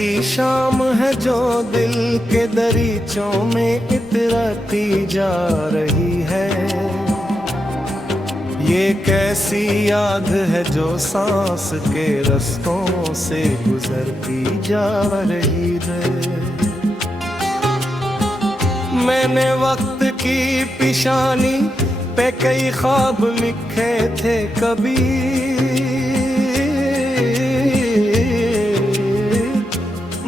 कैसी शाम है जो दिल के दरीचों में इतराती जा रही है। ये कैसी याद है जो सांस के रस्तों से गुजरती जा रही है। मैंने वक्त की पिशानी पे कई ख्वाब लिखे थे कभी,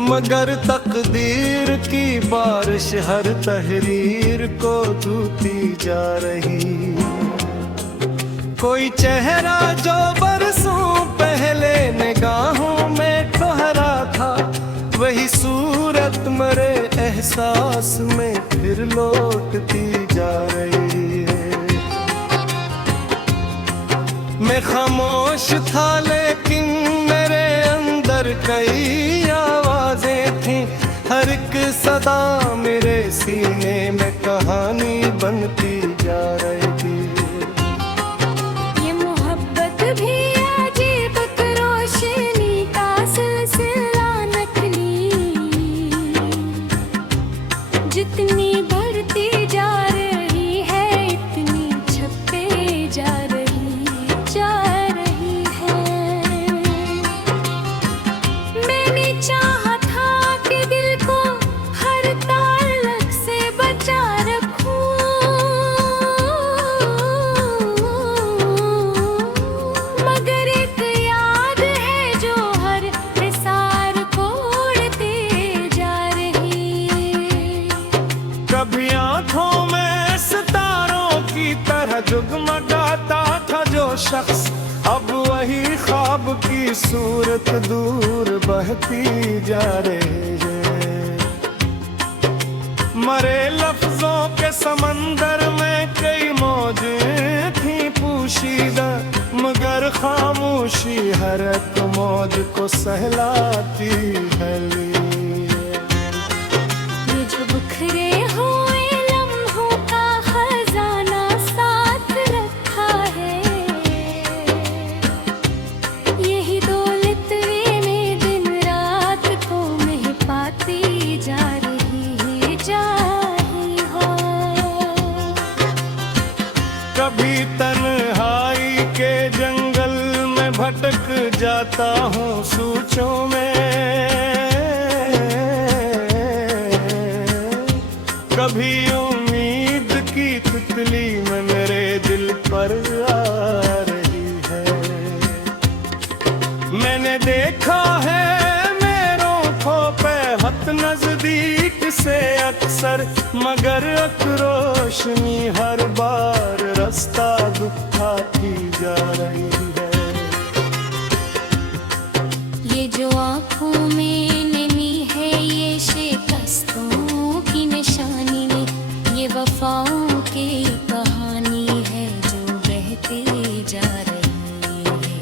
मगर तकदीर की बारिश हर तहरीर को धोती जा रही। कोई चेहरा जो बरसों पहले निगाहों में ठहरा था, वही सूरत मरे एहसास में फिर लौटती जा रही है। मैं खामोश था लेकिन मेरे अंदर कई आवाजें थीं, हर एक सदा मेरे सीने में कहानी बनती जा रही थी। ये मोहब्बत भी अजीब रोशनी का सिलसिला नकली, जितनी बढ़ती जा रही है इतनी छपे जा रही है। मैंने चाहा था कि दिल को हर ताल्लुक से बचा रखूं, मगर एक याद है जो हर हिसार को उड़ते जा रही। कभी आंखों में सितारों की तरह जगमगाता था जो शख्स, अब वही ख्वाब की सूरत दूर बहती जा रही है। मरे लफ्जों के समंदर में कई मौजें थी पोशीदा, मगर खामोशी हर एक मौज को सहलाती है। ये जो बिखरे हुए लम्हों का खजाना साथ रखा है, यही दौलत में दिन रात को मैं पाती जा रही हो। कभी तन्हाई के जंगल में भटक जाता हूँ सोचों में, कभी उम्मीद की तितली में मेरे दिल पर आ रही है। मैंने देखा है मेरों को पे हत नजदीक से अक्सर, मगर एक रोशनी हर बार रास्ता दिखाती जा रही है। ये जो आँखों में नमी है ये शिकस्तों की निशानी है, ये वफाओं की कहानी है जो बहती जा रही है।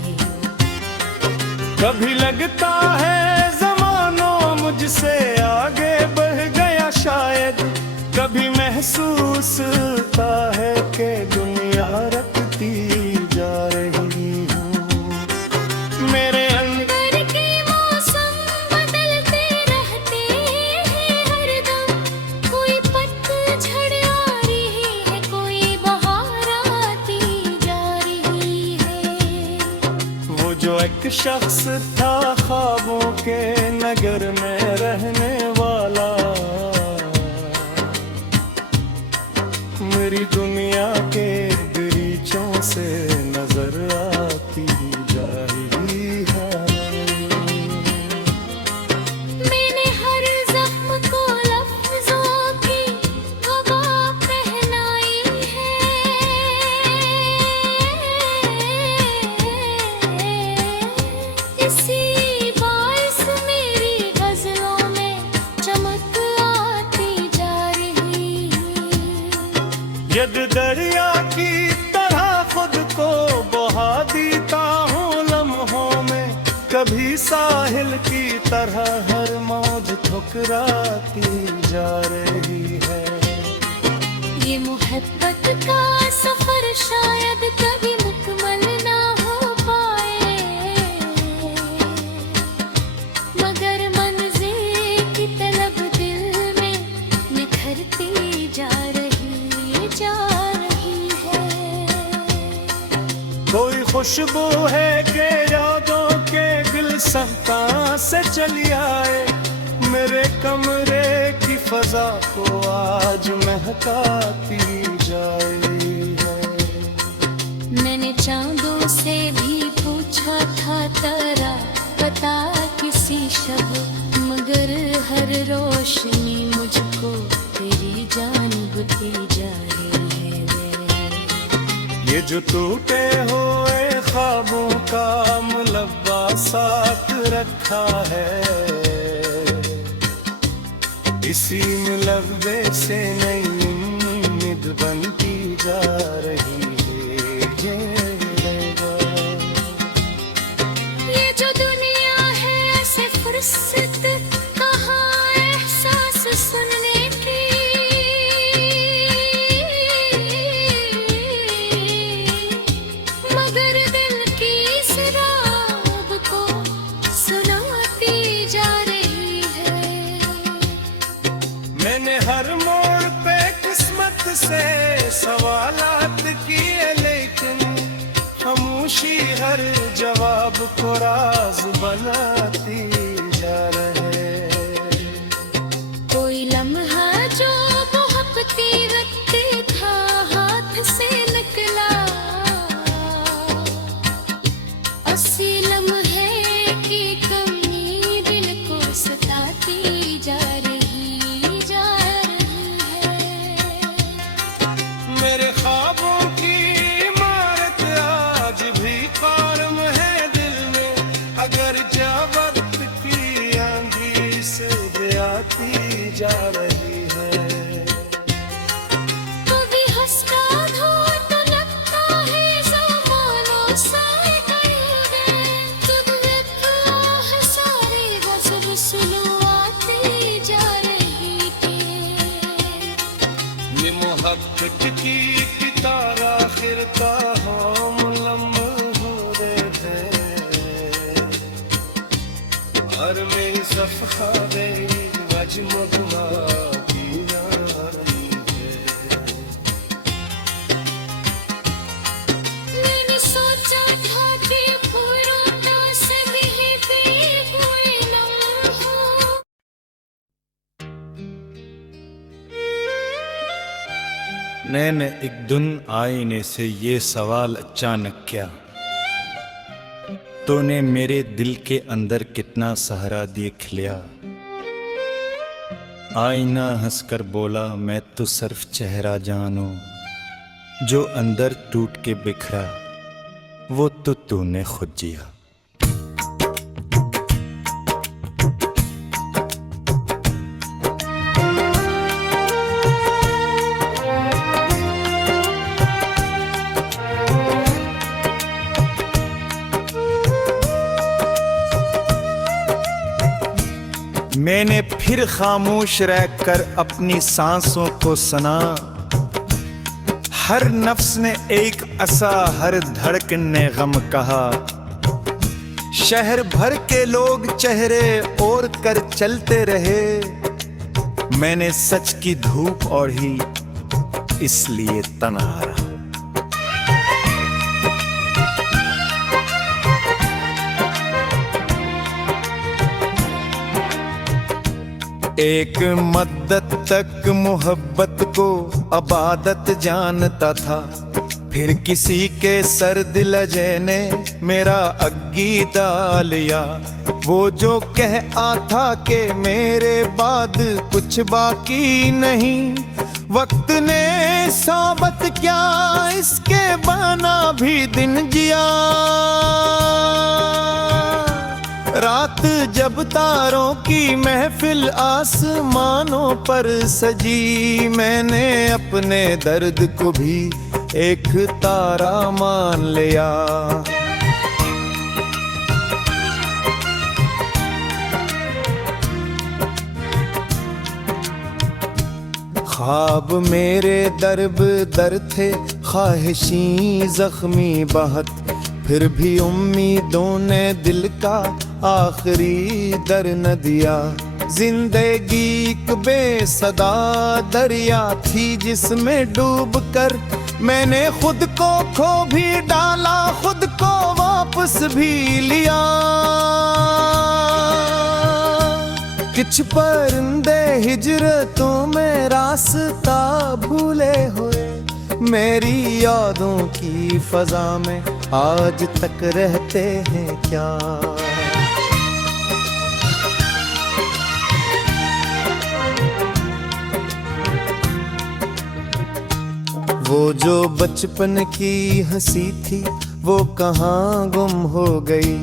कभी लगता है ज़माना मुझसे आगे बढ़ गया शायद, कभी महसूस होता है कि दुनिया रखती जा रही हूँ। मेरे अंदर के मौसम बदलते रहते हैं हरदम, कोई पतझड़ आ रही है कोई बहार आती जा रही है। वो जो एक शख्स था ख्वाबों के नगर में रहने वाला, मेरी दुनिया के दरीचों से नजर आती जा रही है। मैंने हर जख्म को लफ्जों की हवा पहनाई है, इसी बारिश मेरी गजलों में चमक आती जा रही है। यद दरिया की तरह खुद को बहा देता हूँ लम्हों में, कभी साहिल की तरह हर मौज ठुकराती जा रही है। ये मोहब्बत का सफर शायद कभी मुकम्मल ना हो पाए, मगर मंजिल खुशबू है कि यादों के गुलशता से चली आए, मेरे कमरे की फजा को आज महकाती जाए है। मैंने चांदों से भी पूछा था तारा पता किसी शब, मगर हर रोशनी मुझको तेरी जानिब ले जा रही है। ये जो टूटे हुए ख्वाबों का मुलव्वा साथ रखा है, इसी मुलव्वे से नई उम्मीद बनती जा रही है। ये जो दुनिया है ऐसे फुर्सत कहाँ एहसास सुनने की, मगर दिल की इस राब को सुनाती जा रही है। मैंने हर मोड़ पे किस्मत से सवालात किए, लेकिन खामोशी हर जवाब को राज बनाती जा रहे। कोई लम्हा जो मोहब्बती वक्त था हाथ से निकला, अस्सी लम्हे की कमी दिल को सताती जा रही है। मेरे ख्वाबों की इमारत आज भी कायम है दिल में, अगर जा वक्त की आंधी से आती जा रही है। कभी हंसता हो तो लगता है ज़मानों से कहीं कभी सारी गज़ब सुलवाती जा रही थी। ये मोहब्बत की कितार आखिर का हम लम्हे हैं, हर में सफ़ा मेरी मजमुआ की यारी है। मैंने सोचा था कि पुराना से भी कोई लम्हा। नैन एक धुन आईने से ये सवाल अचानक क्या, तूने मेरे दिल के अंदर कितना सहारा देख लिया। आईना हंसकर बोला मैं तो सिर्फ चेहरा जानू, जो अंदर टूट के बिखरा वो तो तूने खुद जिया। मैंने फिर खामोश रहकर अपनी सांसों को सुना, हर नफ्स ने एक असा हर धड़कन ने गम कहा। शहर भर के लोग चेहरे ओढ़ कर चलते रहे, मैंने सच की धूप ओढ़ी इसलिए तन्हा रहा। एक मद्दत तक मोहब्बत को अबादत जानता था, फिर किसी के सर दिलजे ने मेरा अग्गी डालिया। वो जो कह आता कि मेरे बाद कुछ बाकी नहीं, वक्त ने साबत क्या इसके बना भी दिन जिया। रात जब तारों की महफिल आसमानों पर सजी, मैंने अपने दर्द को भी एक तारा मान लिया। ख्वाब मेरे दर्ब दर थे, ख्वाहिशी जख्मी बहुत, फिर भी उम्मीदों ने दिल का आखिरी दर न दिया। जिंदगी एक बेसदा दरिया थी जिसमें डूब कर मैंने खुद को खो भी डाला, खुद को वापस भी लिया। किछ परिंदे हिजरतों में रास्ता भूले हुए, मेरी यादों की फजा में आज तक रहते हैं क्या। वो जो बचपन की हंसी थी वो कहाँ गुम हो गई।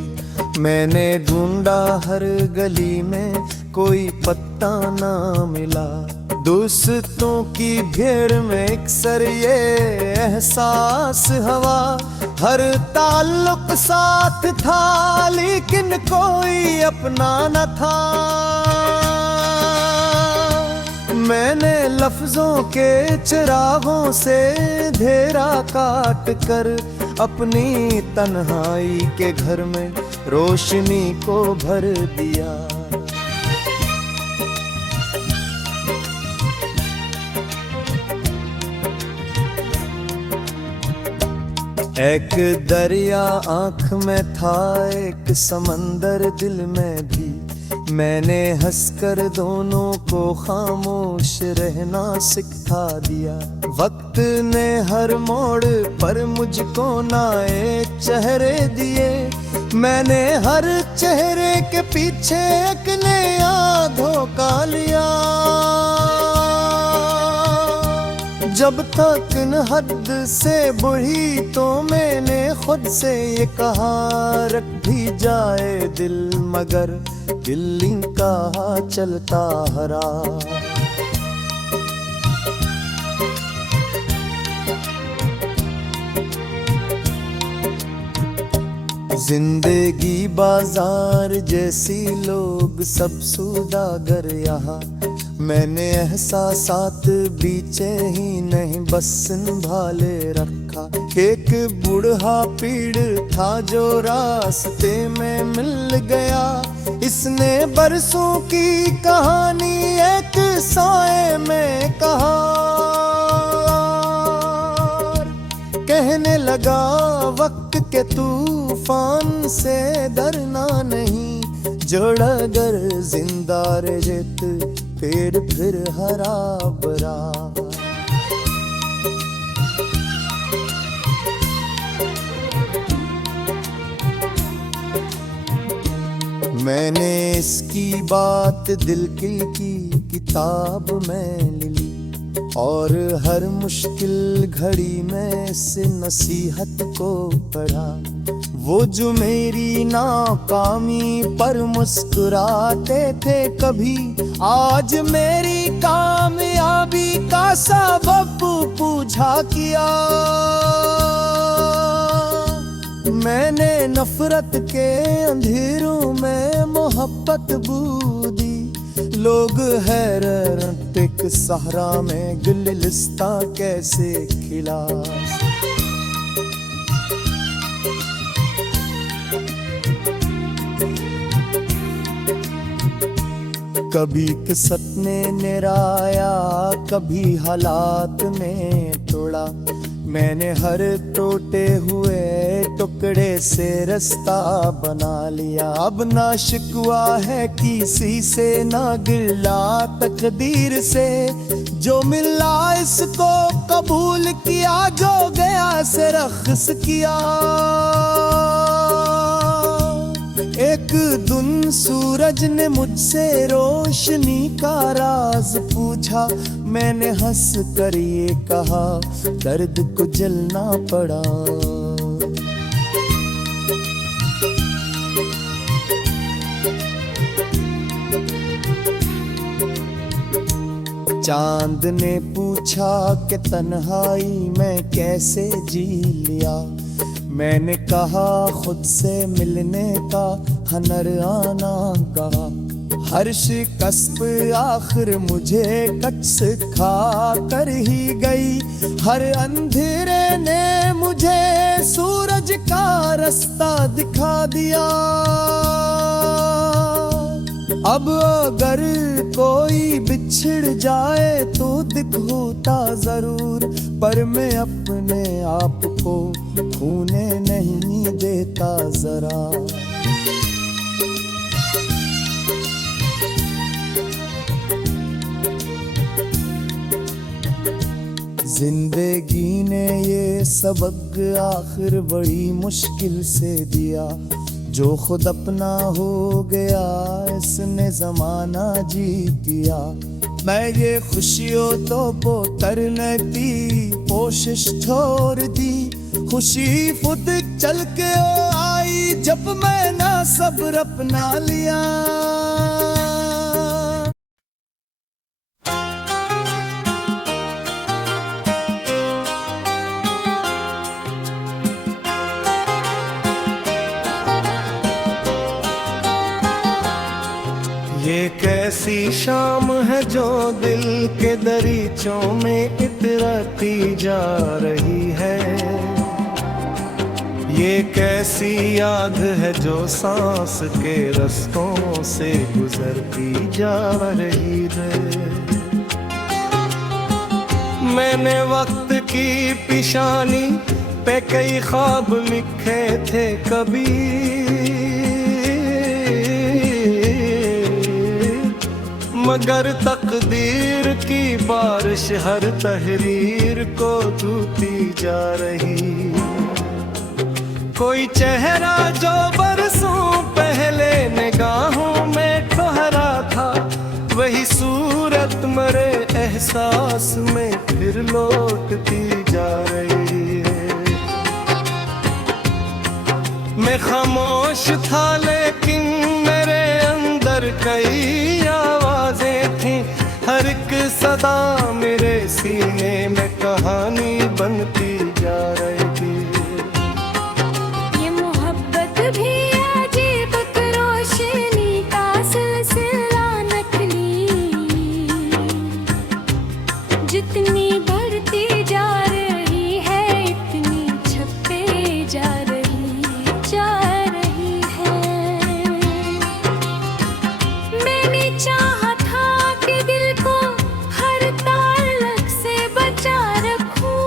मैंने ढूंढा हर गली में, कोई पत्ता ना मिला। दोस्तों की भीड़ में अक्सर ये एहसास हवा, हर ताल्लुक साथ था लेकिन कोई अपना न था। मैंने लफ्जों के चिरागों से अंधेरा काट कर अपनी तन्हाई के घर में रोशनी को भर दिया। एक दरिया आंख में था, एक समंदर दिल में भी। मैंने हंसकर दोनों को खामोश रहना सिखा दिया। वक्त ने हर मोड़ पर मुझको नए चेहरे दिए। मैंने हर चेहरे के पीछे एक नया धोखा लिया। जब तक न हद से बढ़ी तो मैंने खुद से ये कहा, रख भी जाए दिल मगर दिल इनका चलता हरा। जिंदगी बाजार जैसी, लोग सब सौदागर यहाँ। मैंने एहसासात बीचे ही नहीं बस संभाले रखा। एक बूढ़ा पीड़ था जो रास्ते में मिल गया। इसने बरसों की कहानी एक साए में कहा। कहने लगा वक्त के तूफान से डरना नहीं, जोड़ अगर जिंदा रजत पेड़ फिर हरा भरा। मैंने इसकी बात दिल की किताब में ली और हर मुश्किल घड़ी में इस नसीहत को पढ़ा। वो जो मेरी नाकामी पर मुस्कुराते थे कभी, आज मेरी कामयाबी का सबब पूछा किया। मैंने नफरत के अंधेरों में मोहब्बत बू दी। लोग हैरत एक सहरा में गुलिस्ता कैसे खिला। कभी किस्मत ने निराया, कभी हालात ने तोड़ा। मैंने हर टूटे हुए टुकड़े से रास्ता बना लिया। अब ना शिकवा है किसी से, ना गिला तकदीर से। जो मिला इसको कबूल किया, जो गया से रख्स किया। एक दिन सूरज ने मुझसे रोशनी का राज पूछा। मैंने हंस कर ये कहा, दर्द को जलना पड़ा। चांद ने पूछा कि तन्हाई में कैसे जी लिया। मैंने कहा खुद से मिलने का हनर आना कहा। हर शिकस्त आखिर मुझे कच सिखा कर ही गई। हर अंधेरे ने मुझे सूरज का रास्ता दिखा दिया। अब अगर कोई बिछड़ जाए तो दिख होता जरूर, पर मैं अपने आप को खोने नहीं देता जरा। जिंदगी ने ये सबक आखिर बड़ी मुश्किल से दिया, जो खुद अपना हो गया इसने जमाना जीत दिया। मैं ये खुशियों तो पोतरने की कोशिश छोड़ दी, खुशी खुद चल के आई जब मैं ना सब्र अपना लिया। ये कैसी शाम है जो दिल के दरीचों में इतराती जा रही है, ये कैसी याद है जो सांस के रस्तों से गुजरती जा रही है। मैंने वक्त की पिशानी पे कई ख्वाब लिखे थे कभी, मगर तकदीर की बारिश हर तहरीर को धोती जा रही। कोई चेहरा जो बरसों पहले निगाहों में ठहरा था, वही सूरत मरे एहसास में फिर लौटती जा रही है। मैं खामोश था लेकिन मेरे अंदर कई आवाजें थीं, हर एक सदा मेरे सीने में कहानी बनती जा रही थी। ये मोहब्बत भी अजीब रोशनी का सिलसिला नकली, जितनी बढ़ती जा रही है इतनी छपे जा रही है। मैंने चाहा था कि दिल को हर ताल्लुक से बचा रखूं,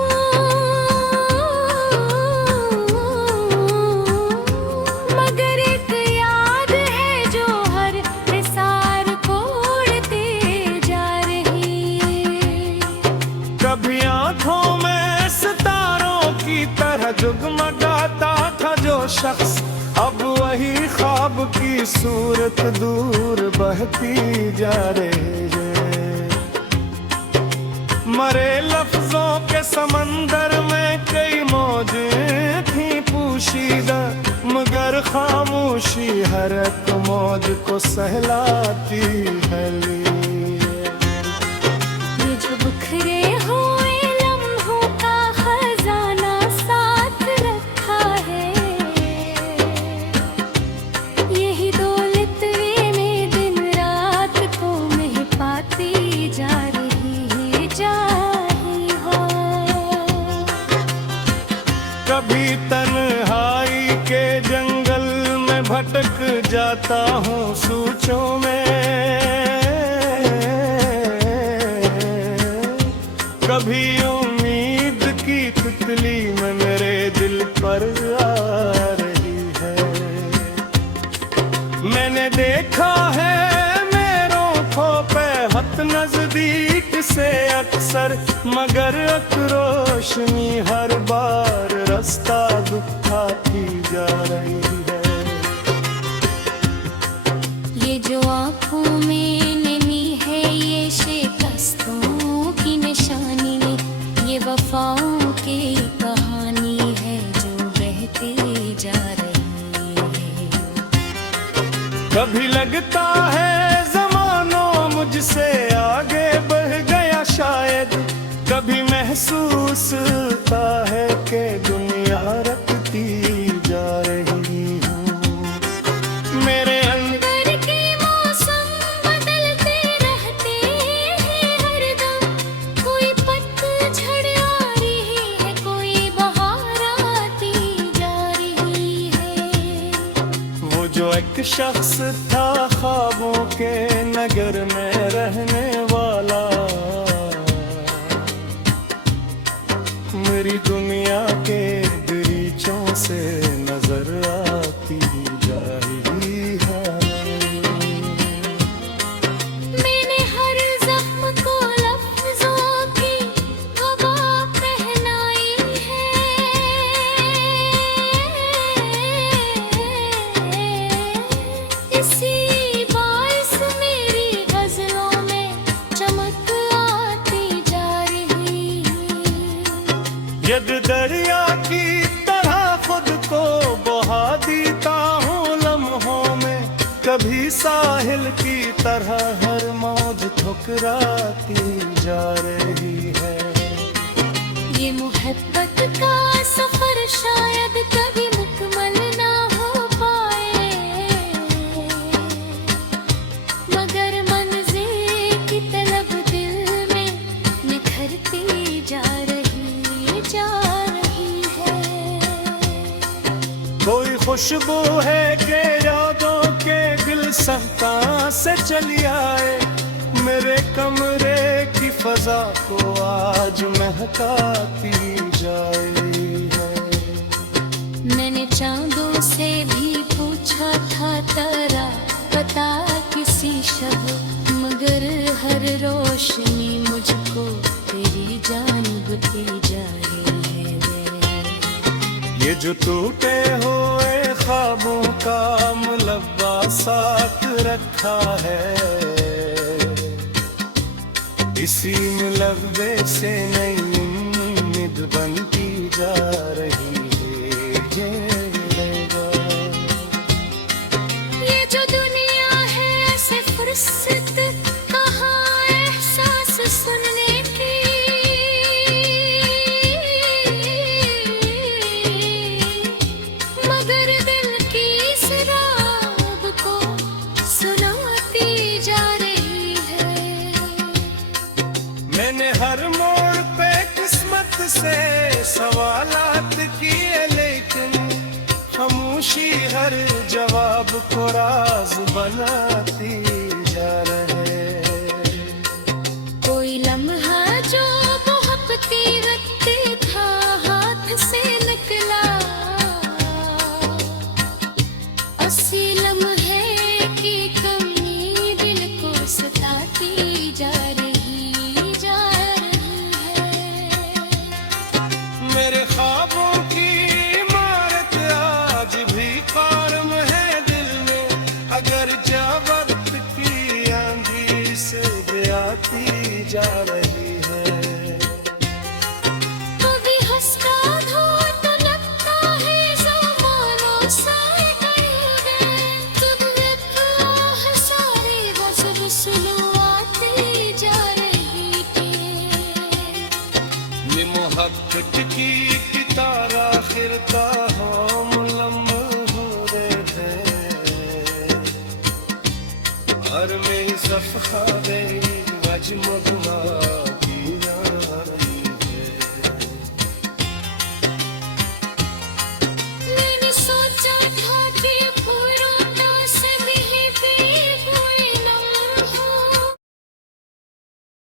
मगर एक याद है जो हर हिसार को उड़ते जा रही। कभी आंखों में सितारों की तरह जगमगाता था जो शख्स, अब वही ख्वाब की सूरत दूर बहती जा रही है। मरे लफ्जों के समंदर में कई मौजें थी पोशीदा, मगर खामोशी हर एक मौज को सहलाती है लिए। ये जो बिखरे हुए लम्हों का खजाना साथ रखा है, यही दौलत में दिन रात को महपाती जा रही हो। कभी तन्हाई के जंगल में भटक जाता हूँ सोचों में, कभी उम्मीद की तितली में मेरे दिल पर आ रही है। मैंने देखा है मेरों को पे हत नजदीक से अक्सर, मगर एक रोशनी हर बार रास्ता दिखाती जा रही है। ये जो आँखों में नमी है ये शिकस्तों की निशानी, ये वफाओं की कहानी है जो बहती जा रही है। कभी लगता है ज़मानों मुझसे आगे बढ़ गया शायद, कभी महसूस होता है कि दुनिया रखती जा रही हूँ। मेरे अंदर के मौसम बदलते रहते हैं हरदम, कोई पतझड़ आ रही है कोई बहार आती जा रही है। वो जो एक शख्स था ख्वाबों के घर में रहने वाला, मेरी दुनिया के दरीचों से नजर आती जा रही है। मैंने हर जख्म को लफ्जों की हवा पहनाई है। इसी बाइस मेरी गजलों में चमक आती जा रही है। यद दरिया की तरह खुद को बहा देता हूँ लम्हों में, कभी साहिल की तरह हर मौज ठुकराती जा रही है। ये मोहब्बत का सफर शायद कभी मुकम्मल ना हो पाए, मगर मंजिल की तलब दिल में निखरती जा रही है। कोई खुशबू है कि यादों के गुलशस्ता से चली आए, मेरे कमरे की फजा को आज महकाती जा रही है। मैंने चांदों से भी पूछा था तारा पता किसी शब, मगर हर रोशनी मुझको तेरी जानिब की जा रही है। ये जो टूटे हुए ख्वाबों का मुलव्वा साथ रखा है, इसी मुलव्वे से नई उम्मीद बनती जा रही है। ये जो दुनिया है ऐसे फुर्सत कहाँ एहसास सुनने की, मगर दिल की इस राग को सुनाती जा रही है। मैंने हर मोड़ पे किस्मत से सवालात किए, लेकिन खामोशी हर जवाब को राज बनाती जा रहे। कोई लम्हा जो मोहब्बती रखते था हाथ से निकला, अस्सी लम्हे की कमी दिल को सताती जा रही है। मेरे ख्वाबों की इमारत आज भी कायम है दिल में, अगर जा वक्त की आंधी से आती जा रही है। कभी हंसता हो तो लगता है ज़मानों साए करीबे, तुम एक आह सारी गज़ल सुनवाती जा रही है। ये मोहब्बत की गिटार आखिर का हम लम्हे हैं, हर में ज़फ़्ख़ारे वजमग